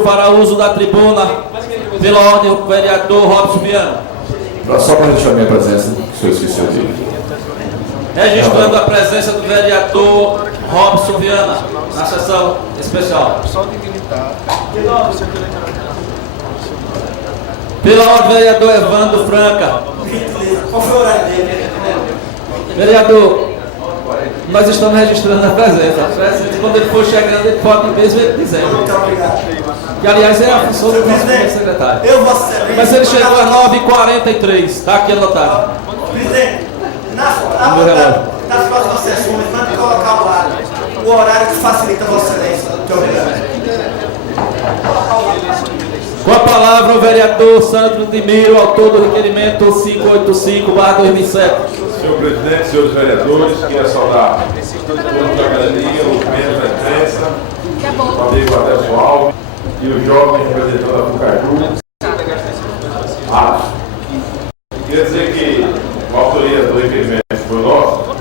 fará uso da tribuna. Pela ordem, o vereador Robson Viana. Só para registrar minha presença, que o senhor esqueceu de... Registrando a presença do vereador Robson Viana na sessão especial. Pela ordem, vereador Evandro Franca. Qual foi o horário dele? Vereador, nós estamos registrando a presença. Quando ele for chegando, ele pode mesmo dizer. Muito obrigado. Que, aliás, é a função do nosso secretário. Eu, Vossa Excelência. Mas ele chegou às 9h43. Está aqui anotado. Presidente, nas próximas sessões, mande colocar o horário que facilita a Vossa Excelência. Muito obrigado. Com a palavra, o vereador Sandro de Miro, autor do requerimento 585/2007. Senhor presidente, senhores vereadores, queria saudar todos da galeria, os membros da imprensa, o amigo Adelson Alves e o jovem representante da Fucaju. Queria dizer que a autoria do requerimento foi nossa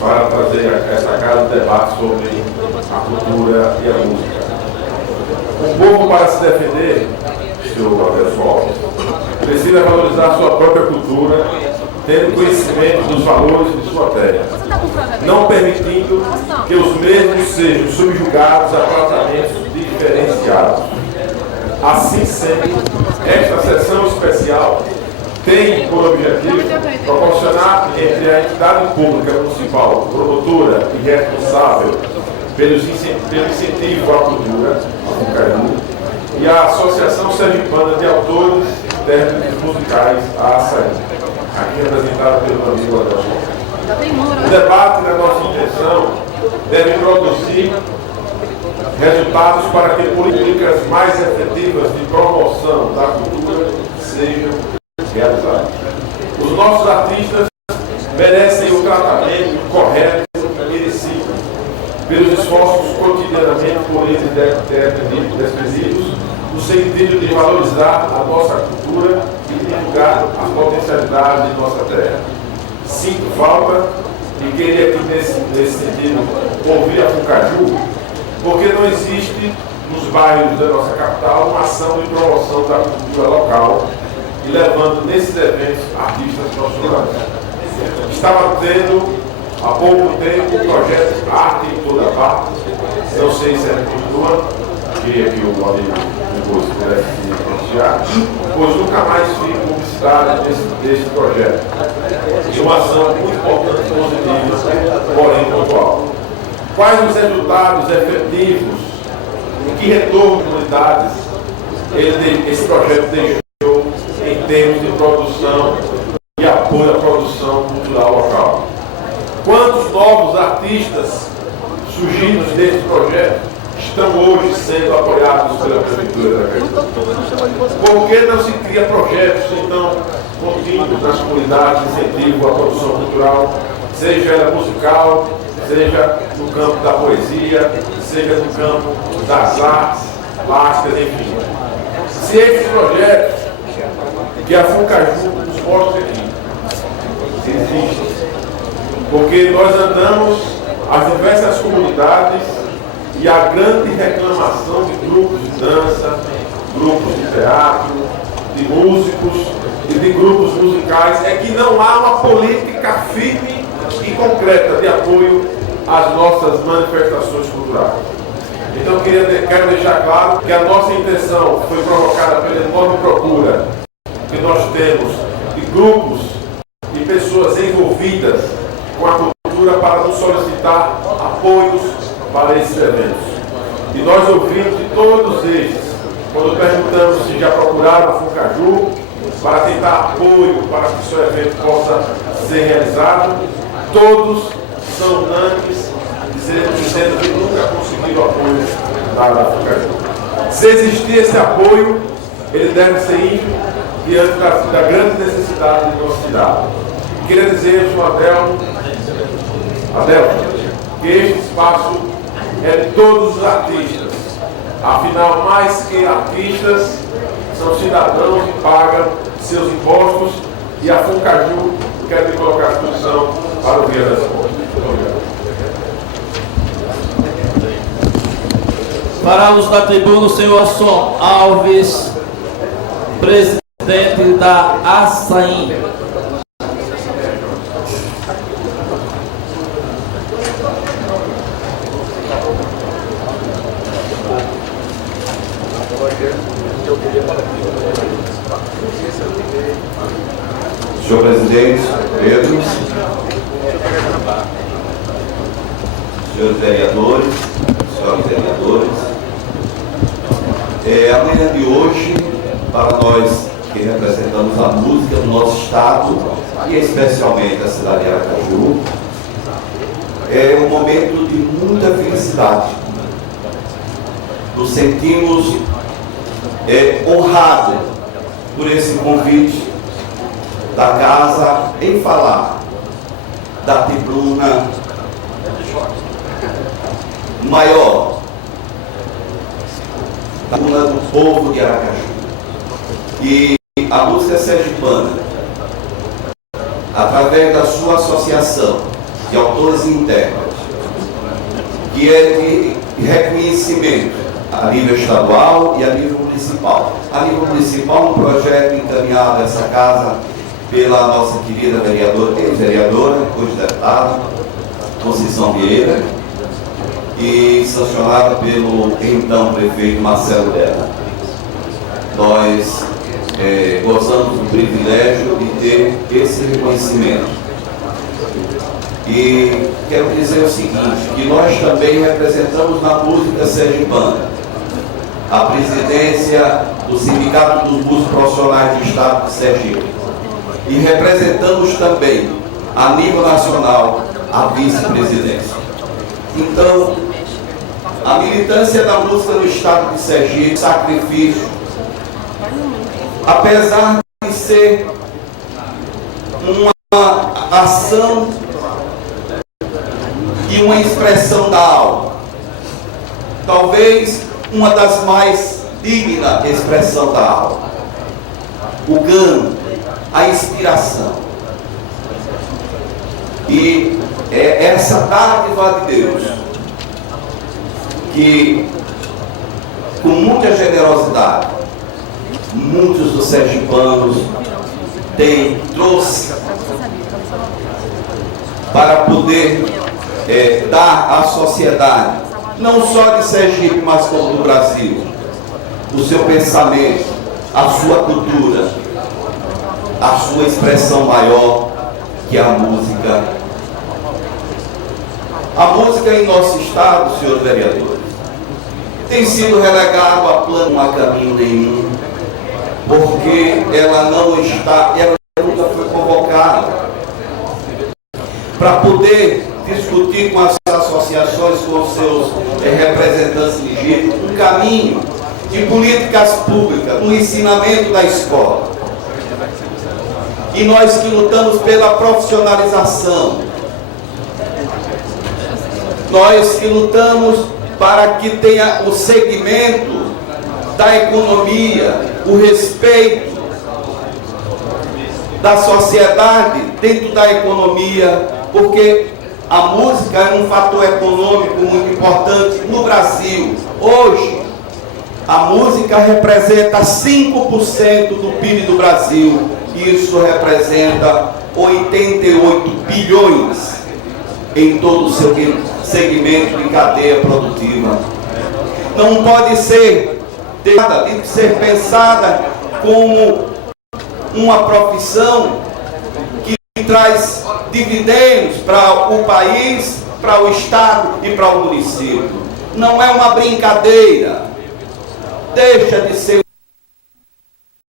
para trazer essa casa de debate sobre a cultura e a música. O povo, para se defender, senhor Adelson Alves, precisa valorizar sua própria cultura, tendo conhecimento dos valores de sua terra, não permitindo que os mesmos sejam subjugados a tratamentos diferenciados. Assim sendo, esta sessão especial tem por objetivo proporcionar entre a entidade pública municipal, promotora e responsável pelo incentivo à cultura, a Fucaju, e a Associação Sergipana de Autores e Intérpretes Musicais, a ASAI, aqui representada pelo amigo Adelson. O debate, na nossa intenção, deve produzir resultados para que políticas mais efetivas de promoção da cultura sejam realizadas. Os nossos artistas merecem o tratamento correto e merecido pelos esforços cotidianamente por eles desprezíveis, no sentido de valorizar a nossa cultura e divulgar as potencialidades de nossa terra. Sinto falta e queria aqui nesse sentido ouvir a Fucaju, porque não existe nos bairros da nossa capital uma ação de promoção da cultura local e levando nesses eventos artistas profissionais. Estava tendo há pouco tempo o projeto Arte em Toda Parte, não sei se ele continua, queria que o amigo depois pudesse se pronunciar, pois nunca mais vi publicidade desse projeto. É uma ação muito importante e positiva, porém pontual. Quais os resultados efetivos e que retorno de comunidades esse projeto deixou em termos de produção e apoio à produção cultural local? Quantos novos artistas surgidos desse projeto estão hoje sendo apoiados pela Prefeitura da Caxias? Por que não se cria projetos, então, contínuos nas comunidades de incentivo à produção cultural, seja ela musical, seja no campo da poesia, seja no campo das artes plásticas, enfim? Se esses projetos que a Fucaju nos mostra aqui existem, porque nós andamos às diversas comunidades e a grande reclamação de grupos de dança, grupos de teatro, de músicos e de grupos musicais é que não há uma política firme e concreta de apoio às nossas manifestações culturais. Então quero deixar claro que a nossa intenção foi provocada pela enorme procura que nós temos de grupos e pessoas envolvidas com a cultura para nos solicitar apoios para esses eventos. E nós ouvimos de todos eles, quando perguntamos se já procuraram a Fucaju para tentar apoio para que o seu evento possa ser realizado, todos são unânimes dizendo que nunca conseguiram apoio da Fucaju. Se existir esse apoio, ele deve ser ínfimo diante da grande necessidade de nossa cidade. Queria dizer, senhor Adelson, que este espaço é de todos os artistas. Afinal, mais que artistas, são cidadãos que pagam seus impostos e a Fucaju quer me colocar à disposição para ouvir as respostas. Muito obrigado. Para uso da tribuna, o senhor Asson Alves, presidente da ASAIM. Senhor presidente, Pedro, senhores vereadores, senhoras vereadores, a manhã de hoje, para nós que representamos a música do nosso estado, e especialmente a cidade de Aracaju, é um momento de muita felicidade. Nos sentimos honrados por esse convite da casa em falar da tribuna maior, da tribuna do povo de Aracaju. E a música sergipana, através da sua associação de autores e intérpretes, que é de reconhecimento a nível estadual e a nível municipal. A nível municipal, um projeto encaminhado a essa casa pela nossa querida vereadora, ex-vereadora, hoje deputada, Conceição Vieira, e sancionada pelo então prefeito Marcelo Della. Nós gozamos do privilégio de ter esse reconhecimento. E quero dizer o seguinte, que nós também representamos na música sergipana a presidência do Sindicato dos Músicos Profissionais do Estado de Sergipe. E representamos também, a nível nacional, a vice-presidência. Então, a militância da música no Estado de Sergipe, sacrifício, apesar de ser uma ação e uma expressão da alma, talvez uma das mais dignas expressão da alma, o canto, a inspiração. E é essa dádiva de Deus que, com muita generosidade, muitos dos sergipanos trouxe para poder dar à sociedade, não só de Sergipe, mas como do Brasil, o seu pensamento, a sua cultura, a sua expressão maior, que é a música. A música em nosso estado, senhores vereadores, tem sido relegado a plano a caminho nenhum, porque ela nunca foi convocada para poder discutir com as associações, com os seus representantes legítimos, um caminho de políticas públicas, no ensinamento da escola. E nós que lutamos pela profissionalização, nós que lutamos para que tenha o segmento da economia, o respeito da sociedade dentro da economia, porque a música é um fator econômico muito importante no Brasil. Hoje, a música representa 5% do PIB do Brasil. Isso representa 88 bilhões em todo o seu segmento de cadeia produtiva. Não pode ser pensada como uma profissão que traz dividendos para o país, para o estado e para o município. Não é uma brincadeira. Deixa de ser